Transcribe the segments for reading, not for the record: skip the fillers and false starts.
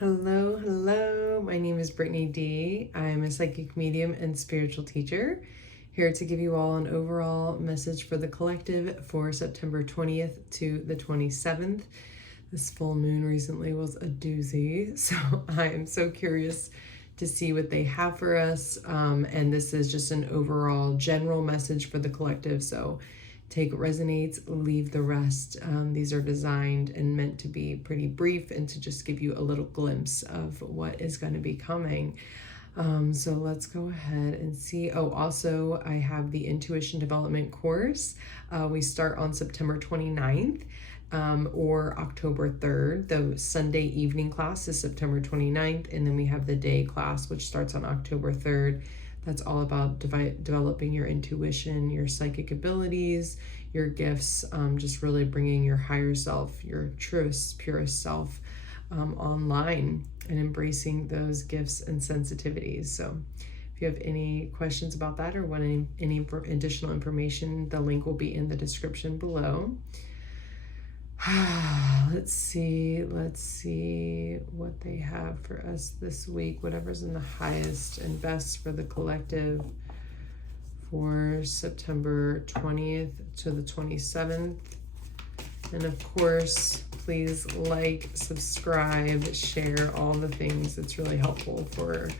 Hello, hello. My name is Brittany D. I'm a psychic medium and spiritual teacher, here to give you all an overall message for the collective for September 20th to the 27th. This full moon recently was a doozy, so I am so curious to see what they have for us. And this is just an overall general message for the collective. So take what resonates, leave the rest. These are designed and meant to be pretty brief and to just give you a little glimpse of what is going to be coming. So let's go ahead and see. Oh, also, I have the Intuition Development course. We start on September 29th. Or October 3rd. The Sunday evening class is September 29th, and then we have the day class, which starts on October 3rd. That's all about developing your intuition, your psychic abilities, your gifts, just really bringing your higher self, your truest, purest self online and embracing those gifts and sensitivities. So if you have any questions about that or want any additional information, the link will be in the description below. Let's see what they have for us this week, whatever's in the highest and best for the collective for September 20th to the 27th. And of course, please like, subscribe, share all the things. It's really helpful for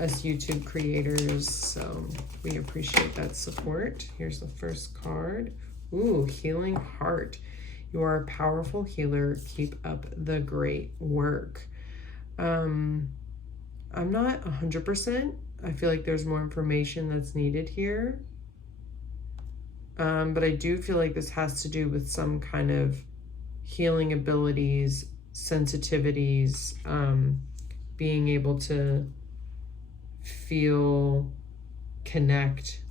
us YouTube creators, so we appreciate that support. Here's the first card. Ooh, Healing Heart. You are a powerful healer. Keep up the great work. I'm not 100%. I feel like there's more information that's needed here. But I do feel like this has to do with some kind of healing abilities, sensitivities, being able to feel, connect.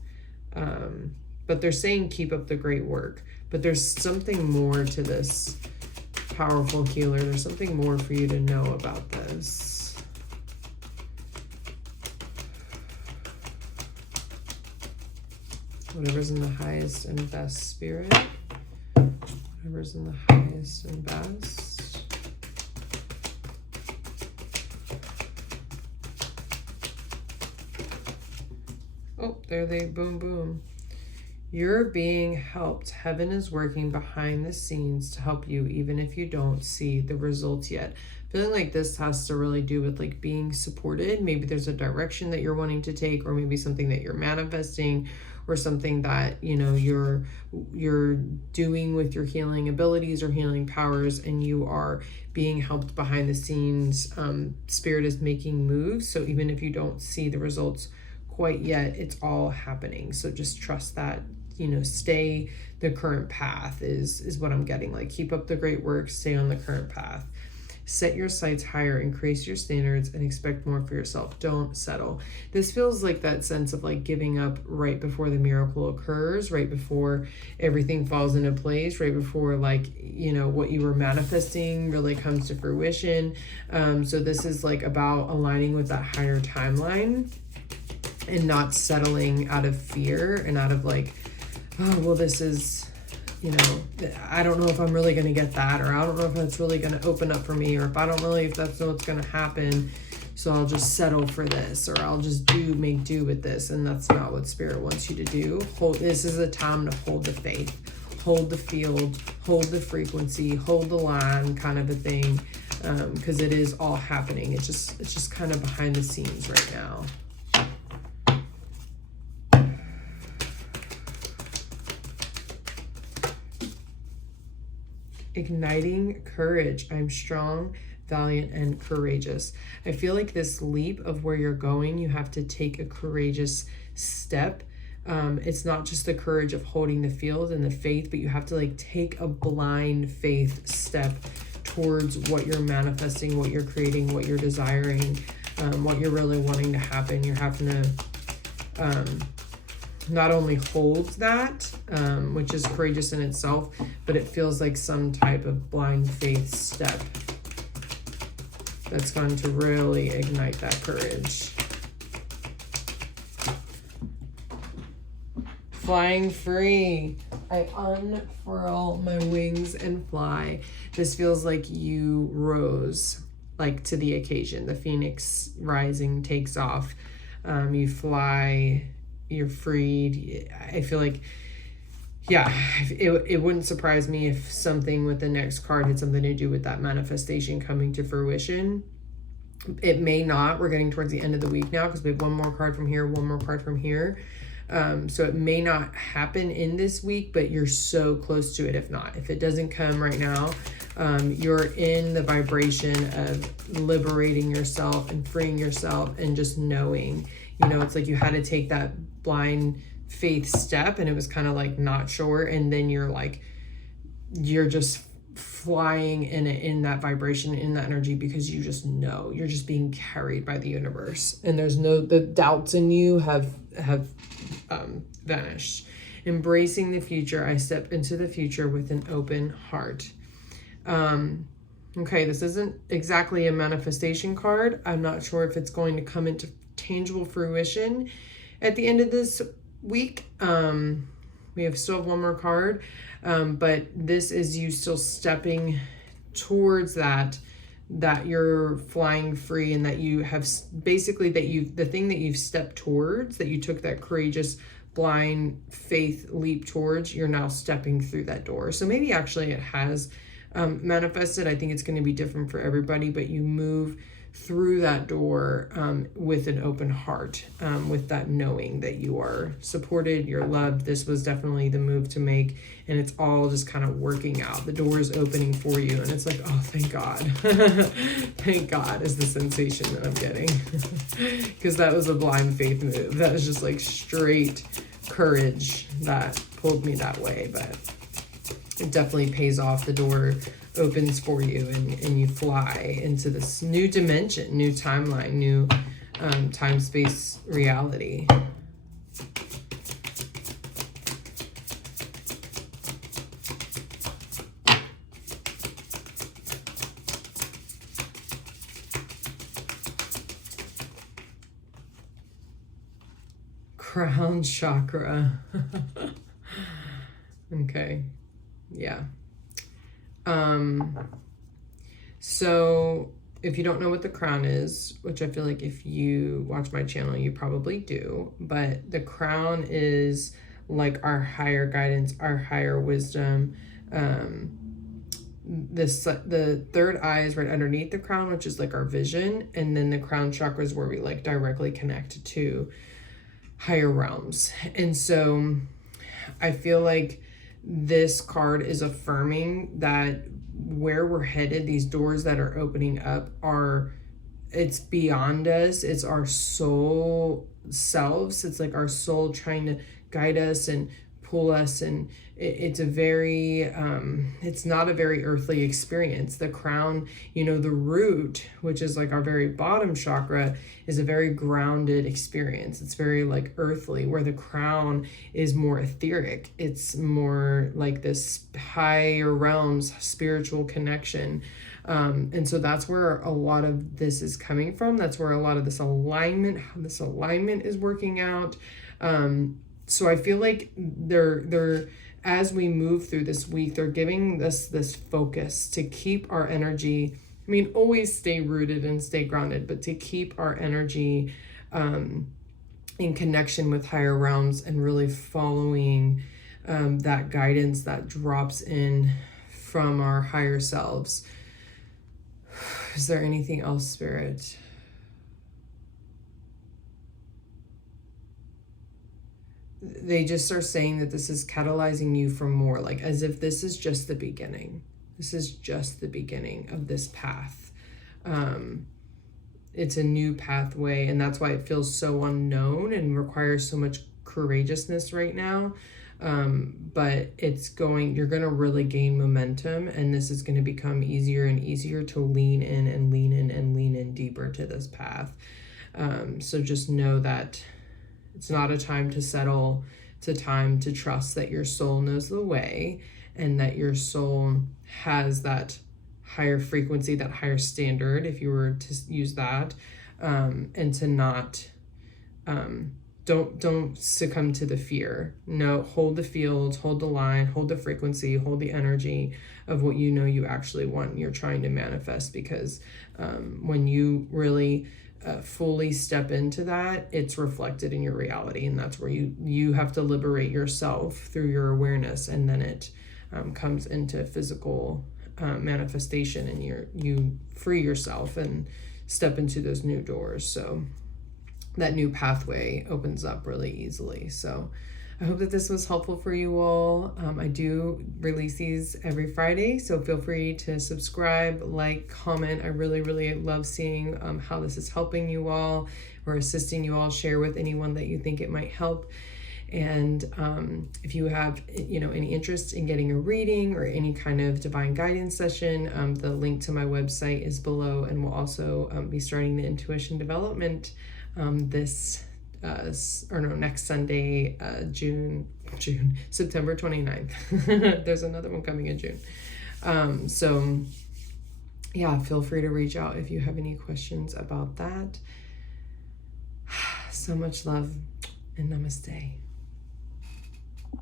But they're saying keep up the great work. But there's something more to this powerful healer. There's something more for you to know about this. Whatever's in the highest and best spirit. Whatever's in the highest and best. Oh, there they, boom, boom. You're being helped. Heaven is working behind the scenes to help you, even if you don't see the results yet. Feeling like this has to really do with like being supported. Maybe there's a direction that you're wanting to take, or maybe something that you're manifesting, or something that, you know, you're doing with your healing abilities or healing powers, and you are being helped behind the scenes. Spirit is making moves, so even if you don't see the results quite yet, it's all happening. So just trust that, you know, stay the current path is what I'm getting. Like, keep up the great work, stay on the current path. Set your sights higher, increase your standards, and expect more for yourself. Don't settle. This feels like that sense of like giving up right before the miracle occurs, right before everything falls into place, right before, like, you know, what you were manifesting really comes to fruition. So this is like about aligning with that higher timeline and not settling out of fear and out of like, oh, well, this is, you know, I don't know if I'm really going to get that, or I don't know if that's really going to open up for me, or if I don't really, if that's what's going to happen, so I'll just settle for this, or I'll just make do with this. And that's not what Spirit wants you to do. This is a time to hold the faith, hold the field, hold the frequency, hold the line, kind of a thing, because it is all happening. It's just kind of behind the scenes right now. Igniting courage. I'm strong, valiant, and courageous. I feel like this leap of where you're going, you have to take a courageous step. It's not just the courage of holding the field and the faith, but you have to like take a blind faith step towards what you're manifesting, what you're creating, what you're desiring, what you're really wanting to happen. You're having to not only hold that, which is courageous in itself, but it feels like some type of blind faith step that's going to really ignite that courage. Flying free. I unfurl my wings and fly. This feels like you rose like to the occasion. The phoenix rising takes off. You fly, you're freed. I feel like, yeah, it wouldn't surprise me if something with the next card had something to do with that manifestation coming to fruition. It may not. We're getting towards the end of the week now because we have one more card from here, one more card from here. So it may not happen in this week, but you're so close to it if not. If it doesn't come right now, you're in the vibration of liberating yourself and freeing yourself and just knowing, you know, it's like you had to take that blind faith step and it was kind of like not sure. And then you're like, you're just flying in that vibration, in that energy, because you just know you're just being carried by the universe, and there's no, the doubts in you have vanished. Embracing the future, I step into the future with an open heart. Okay, this isn't exactly a manifestation card. I'm not sure if it's going to come into tangible fruition at the end of this week. We still have one more card, but this is you still stepping towards that you're flying free, and that you have basically the thing that you've stepped towards, that you took that courageous blind faith leap towards, you're now stepping through that door. So maybe actually it has manifested. I think it's going to be different for everybody, but you move through that door with an open heart, with that knowing that you are supported, you're loved. This was definitely the move to make, and it's all just kind of working out. The door is opening for you, and it's like, oh, thank God. Thank God is the sensation that I'm getting, because that was a blind faith move. That was just like straight courage that pulled me that way, but it definitely pays off. The door opens for you, and you fly into this new dimension, new timeline, new time-space reality. Crown chakra. Okay. Yeah. So if you don't know what the crown is, which I feel like if you watch my channel, you probably do, but the crown is like our higher guidance, our higher wisdom. The third eye is right underneath the crown, which is like our vision. And then the crown chakra is where we like directly connect to higher realms. And so I feel like this card is affirming that where we're headed, these doors that are opening up it's beyond us. It's our soul selves. It's like our soul trying to guide us and pull us, and it's a very it's not a very earthly experience. The crown, you know, the root, which is like our very bottom chakra, is a very grounded experience. It's very like earthly, where the crown is more etheric. It's more like this higher realms, spiritual connection. And so that's where a lot of this is coming from. That's where a lot of this alignment is working out. So I feel like they're as we move through this week, they're giving us this focus to keep our energy. I mean, always stay rooted and stay grounded, but to keep our energy in connection with higher realms and really following that guidance that drops in from our higher selves. Is there anything else, Spirit? They just are saying that this is catalyzing you for more, like as if this is just the beginning. This is just the beginning of this path. It's a new pathway, and that's why it feels so unknown and requires so much courageousness right now. But you're going to really gain momentum, and this is going to become easier and easier to lean in and lean in and lean in deeper to this path. So just know that it's not a time to settle. It's a time to trust that your soul knows the way, and that your soul has that higher frequency, that higher standard, if you were to use that, and to not don't succumb to the fear. No, hold the field, hold the line, hold the frequency, hold the energy of what you know you actually want, you're trying to manifest. Because when you really fully step into that, it's reflected in your reality, and that's where you have to liberate yourself through your awareness, and then it comes into physical manifestation, and you free yourself and step into those new doors. So that new pathway opens up really easily. So I hope that this was helpful for you all. I do release these every Friday, so feel free to subscribe, like, comment. I really, really love seeing how this is helping you all or assisting you all. Share with anyone that you think it might help. And if you have, any interest in getting a reading or any kind of divine guidance session, the link to my website is below, and we'll also be starting the intuition development next Sunday, September 29th. There's another one coming in June. So yeah, feel free to reach out if you have any questions about that. So much love and namaste.